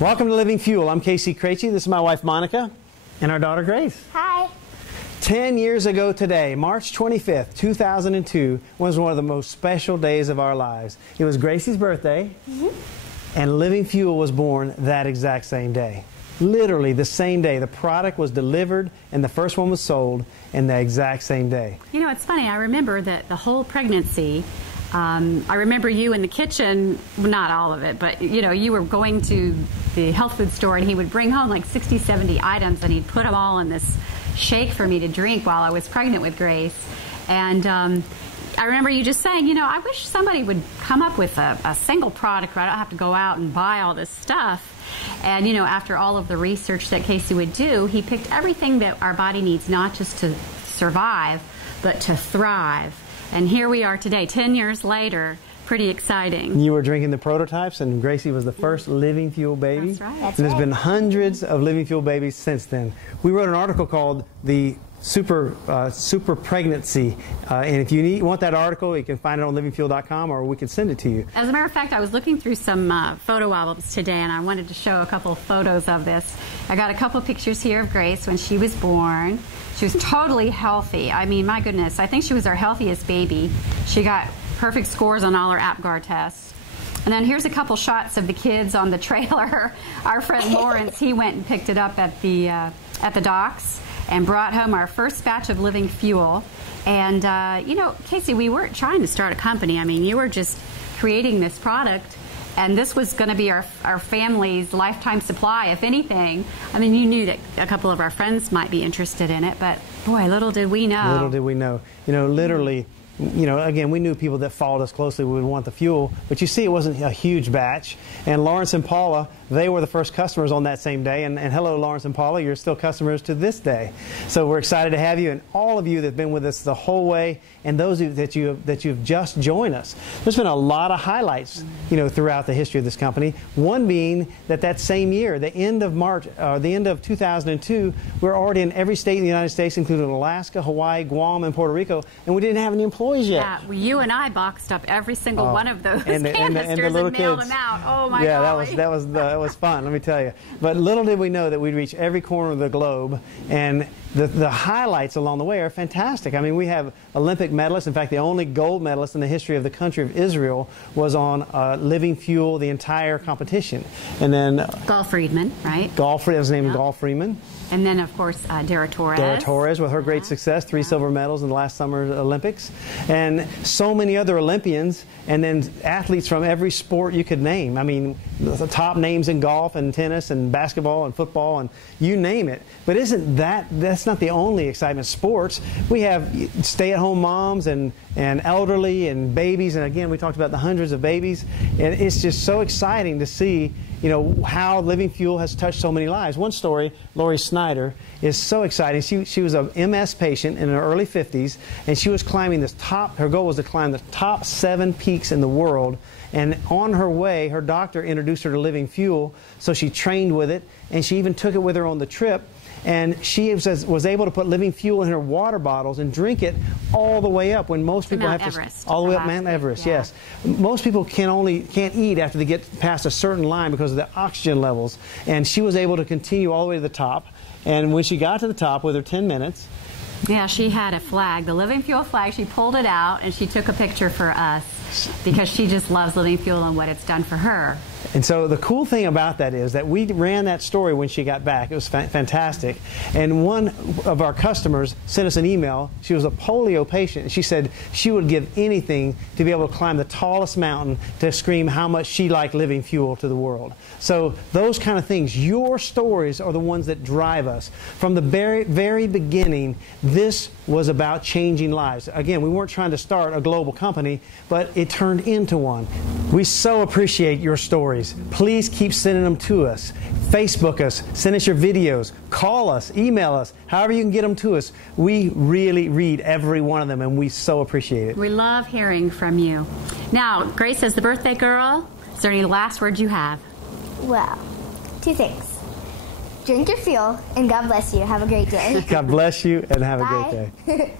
Welcome to Living Fuel. I'm Grace Craichy. This is my wife Monica and our daughter Grace. Hi. 10 years ago today, March 25th, 2002, was one of the most special days of our lives. It was Gracie's birthday, and Living Fuel was born that exact same day. Literally the same day. The product was delivered and the first one was sold in the exact same day. You know, it's funny. I remember that the whole pregnancy, I remember you in the kitchen, well, not all of it, but you know, you were going to the health food store and he would bring home like 60, 70 items and he'd put them all in this shake for me to drink while I was pregnant with Grace. And I remember you just saying, you know, I wish somebody would come up with a single product where I don't have to go out and buy all this stuff. And, you know, after all of the research that Casey would do, he picked everything that our body needs, not just to survive, but to thrive. And here we are today, 10 years later. Pretty exciting. You were drinking the prototypes, and Gracie was the first Living Fuel baby. That's right. That's and there's right. been hundreds of Living Fuel babies since then. We wrote an article called the Super Pregnancy, and if you want that article, you can find it on livingfuel.com, or we can send it to you. As a matter of fact, I was looking through some photo albums today, and I wanted to show a couple of photos of this. I got a couple of pictures here of Grace when she was born. She was totally healthy. I mean, my goodness, I think she was our healthiest baby. She got perfect scores on all her APGAR tests. And then here's a couple shots of the kids on the trailer. Our friend Lawrence, he went and picked it up at the docks and brought home our first batch of Living Fuel. And, you know, Casey, we weren't trying to start a company. I mean, you were just creating this product, and this was going to be our family's lifetime supply, if anything. I mean, you knew that a couple of our friends might be interested in it, but boy, little did we know. Little did we know. You know, literally, you know, again, we knew people that followed us closely would want the fuel, but you see it wasn't a huge batch. And Lawrence and Paula, they were the first customers on that same day. And hello, Lawrence and Paula, you're still customers to this day. So we're excited to have you, and all of you that have been with us the whole way, and those of you that you've just joined us. There's been a lot of highlights, you know, throughout the history of this company. One being that same year, the end of March, the end of 2002, we're already in every state in the United States, including Alaska, Hawaii, Guam, and Puerto Rico, and we didn't have any employees yet. Yeah, well, you and I boxed up every single one of those and canisters the little and mailed kids. them out. Oh my yeah, golly. that was fun, let me tell you. But little did we know that we'd reach every corner of the globe, and the highlights along the way are fantastic. I mean, we have Olympic medalists. In fact, the only gold medalist in the history of the country of Israel was on Living Fuel, the entire competition. And then Gol Friedman, right? His name is Gol Friedman. And then, of course, Dara Torres. Dara Torres, with her great success, 3 silver medals in the last summer's Olympics. And so many other Olympians, and then athletes from every sport you could name. I mean, the top names in golf and tennis and basketball and football and you name it. But that's not the only excitement. Sports, we have stay-at-home moms and elderly and babies. And again, we talked about the hundreds of babies. And it's just so exciting to see, you know, how Living Fuel has touched so many lives. One story, Lori Snyder, is so exciting. She was an MS patient in her early 50s, and she was climbing her goal was to climb the top 7 peaks in the world. And on her way, her doctor introduced her to Living Fuel, so she trained with it, and she even took it with her on the trip. And she was able to put Living Fuel in her water bottles and drink it all the way up, when most people have to all the way up Mount Everest. Yeah. Yes, most people can't eat after they get past a certain line because of the oxygen levels. And she was able to continue all the way to the top. And when she got to the top with her 10 minutes, yeah, she had a flag, the Living Fuel flag. She pulled it out and she took a picture for us because she just loves Living Fuel and what it's done for her. And so the cool thing about that is that we ran that story when she got back. It was fantastic. And one of our customers sent us an email. She was a polio patient, and she said she would give anything to be able to climb the tallest mountain to scream how much she liked Living Fuel to the world. So those kind of things, your stories are the ones that drive us. From the very beginning, this was about changing lives. Again, we weren't trying to start a global company, but it turned into one. We so appreciate your stories. Please keep sending them to us. Facebook us, send us your videos, call us, email us, however you can get them to us. We really read every one of them, and we so appreciate it. We love hearing from you. Now, Grace, as the birthday girl, is there any last words you have? Well, 2 things. Drink your fuel, and God bless you. Have a great day. God bless you, and have a Bye. great day.